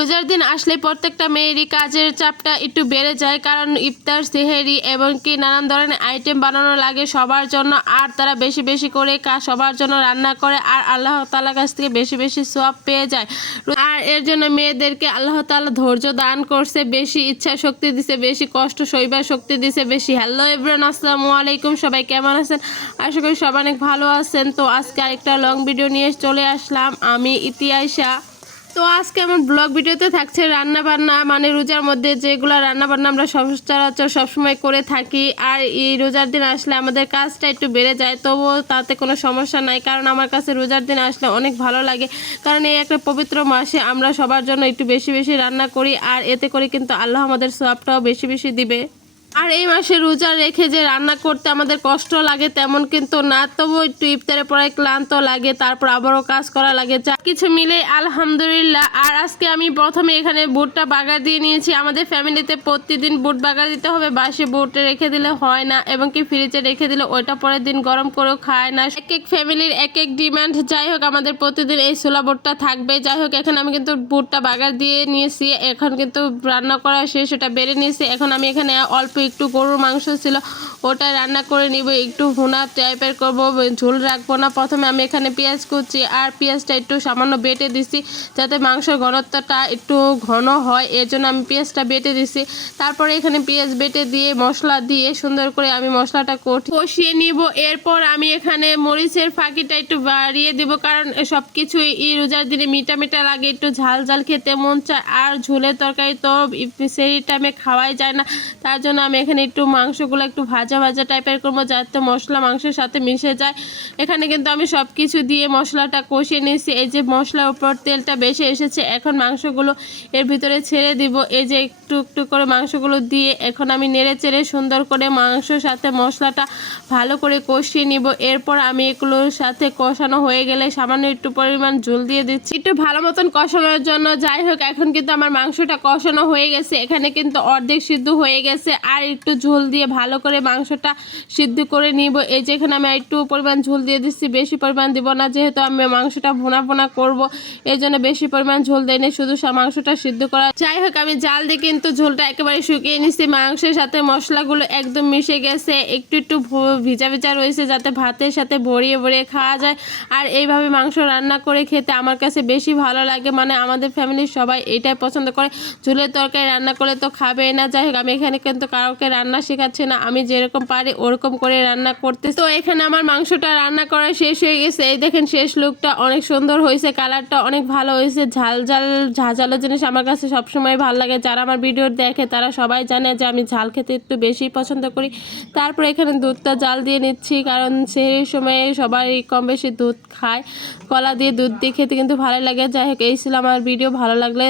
রোজার দিন আসলে প্রত্যেকটা মেয়েরই কাজের চাপটা একটু বেড়ে যায়, কারণ ইফতার, সেহেরি এবং কি নানান ধরনের আইটেম বানানো লাগে সবার জন্য। আর তারা বেশি বেশি করে সবার জন্য রান্না করে, আর আল্লাহ তাআলার কাছ থেকে বেশি বেশি সওয়াব পেয়ে যায়। আর এর জন্য মেয়েদেরকে আল্লাহ তাআলা ধৈর্য দান করছে, বেশি ইচ্ছা শক্তি দিছে, বেশি কষ্ট সইবার শক্তি দিছে বেশি। হ্যালো এভরিওয়ান, আসসালামু আলাইকুম। সবাই কেমন আছেন? আশা করি সবাই অনেক ভালো আছেন। তো আজকে আরেকটা লং ভিডিও নিয়ে চলে আসলাম আমি, ইতিআইশা। তো আজকে আমার ব্লগ ভিডিওতে থাকছে রান্না বান্না, মানে রোজার মধ্যে যেগুলো রান্না বান্না আমরা সচরাচর সবসময় করে থাকি। আর এই রোজার দিন আসলে আমাদের কাজটা একটু বেড়ে যায়, তবুও তাতে কোনো সমস্যা নাই, কারণ আমার কাছে রোজার দিন আসলে অনেক ভালো লাগে। কারণ এই একটা পবিত্র মাসে আমরা সবার জন্য একটু বেশি বেশি রান্না করি, আর এতে করে কিন্তু আল্লাহ আমাদের সওয়াবটাও বেশি বেশি দিবে। আর এই মাসে রোজা রেখে যে রান্না করতে আমাদের কষ্ট লাগে তেমন কিন্তু না, তবু একটু ইফতারের পরে ক্লান্ত লাগে, তারপর আবারও কাজ করা লাগে, যা কিছু মিলে আলহামদুলিল্লাহ। আর আজকে আমি প্রথমে এখানে বুটটা বাগার দিয়ে নিয়েছি। আমাদের ফ্যামিলিতে প্রতিদিন বুট বাগার দিতে হবে, বাসি বুট রেখে দিলে হয় না, এবং কি ফ্রিজে রেখে দিলে ওইটা পরের দিন গরম করেও খায় না। এক এক ফ্যামিলির এক এক ডিমান্ড। যাই হোক, আমাদের প্রতিদিন এই ছোলা বুটটা থাকবে। যাই হোক, এখন আমি কিন্তু বুটটা বাগার দিয়ে নিয়েছি, এখন কিন্তু রান্না করা শেষ, সেটা বেড়ে নিয়েছি। এখন আমি এখানে অল্প একটু গরুর মাংস ছিল, ওটা রান্না করে নিব, একটু ভুনা টাইপের করবো, ঝোল রাখবো না। প্রথমে আমি এখানে পেঁয়াজ কুচি আর পেঁয়াজটা একটু সামান্য বেটে দিছি, যাতে মাংসের ঘনত্বটা একটু ঘন হয়, এর জন্য আমি পেঁয়াজটা বেটে দিছি। তারপরে এখানে পেঁয়াজ বেটে দিয়ে মশলা দিয়ে সুন্দর করে আমি মশলাটা কষিয়ে নিব। এরপর আমি এখানে মরিচের ফাঁকিটা একটু বাড়িয়ে দিব, কারণ সব কিছুই এই রোজার দিনে মিঠা মিঠা লাগে, একটু ঝাল ঝাল খেতে মন চায়। আর ঝোলের তরকারি তো সেই টাইমে খাওয়াই যায় না, তার জন্য আমি এখানে একটু মাংসগুলো একটু ভাজা ভাজা টাইপের করবো, যাতে মশলা মাংসের সাথে মিশে যায়। এখানে কিন্তু আমি সব কিছু দিয়ে মশলাটা কষিয়ে নিয়েছি। এই যে মশলার উপর তেলটা বেশি এসেছে, এখন মাংসগুলো এর ভিতরে ছেড়ে দিব। এই যে একটু একটু করে মাংসগুলো দিয়ে এখন আমি নেড়ে চেড়ে সুন্দর করে মাংসের সাথে মশলাটা ভালো করে কষিয়ে নিব। এরপর আমি এগুলোর সাথে কষানো হয়ে গেলে সামান্য একটু পরিমাণ ঝোল দিয়ে দিচ্ছি, একটু ভালো মতন কষানোর জন্য। যাই হোক, এখন কিন্তু আমার মাংসটা কষানো হয়ে গেছে, এখানে কিন্তু অর্ধেক সিদ্ধ হয়ে গেছে। আর একটু ঝোল দিয়ে ভালো করে মাংসটা সিদ্ধ করে নিব। এই যে এখানে আমি একটু পরিমাণ ঝোল দিয়ে দিচ্ছি, বেশি পরিমাণ দিব না, যেহেতু আমি মাংসটা ভুনা ভুনা করব, এই জন্য বেশি পরিমাণ ঝোল দেয়নি, শুধু মাংসটা সিদ্ধ করা। যাই হোক, আমি জাল দিয়ে কিন্তু ঝোলটা একেবারে শুকিয়ে নিচ্ছি। মাংসের সাথে মশলাগুলো একদম মিশে গেছে, একটু একটু ভিজা ভিজা রয়েছে, যাতে ভাতের সাথে ভরিয়ে ভরিয়ে খাওয়া যায়। আর এইভাবে মাংস রান্না করে খেতে আমার কাছে বেশি ভালো লাগে, মানে আমাদের ফ্যামিলির সবাই এটাই পছন্দ করে। ঝোলের তরকারি রান্না করলে তো খাবে না। যাই হোক, আমি এখানে কিন্তু কাউকে রান্না শেখাচ্ছি না, আমি যেরকম পারি ওরকম করে রান্না করতে। তো এখানে আমার মাংসটা রান্না করা শেষ হয়ে গেছে। এই দেখেন শেষ লুকটা অনেক সুন্দর হয়েছে, কালারটা অনেক ভালো হয়েছে। ঝাল ঝাল ঝাঁঝালো জিনিস আমার কাছে সবসময় ভালো লাগে। যারা আমার ভিডিও দেখে তারা সবাই জানে যে আমি ঝাল খেতে একটু বেশি পছন্দ করি। তারপরে এখানে দুধটা জাল দিয়ে নিচ্ছি, কারণ সেই সময়ে সবাই কম বেশি দুধ খায়, কলা দিয়ে দুধ দিয়ে খেতে কিন্তু ভালো লাগে। যাই হোক, এই ছিল আমার ভিডিও। ভালো লাগলে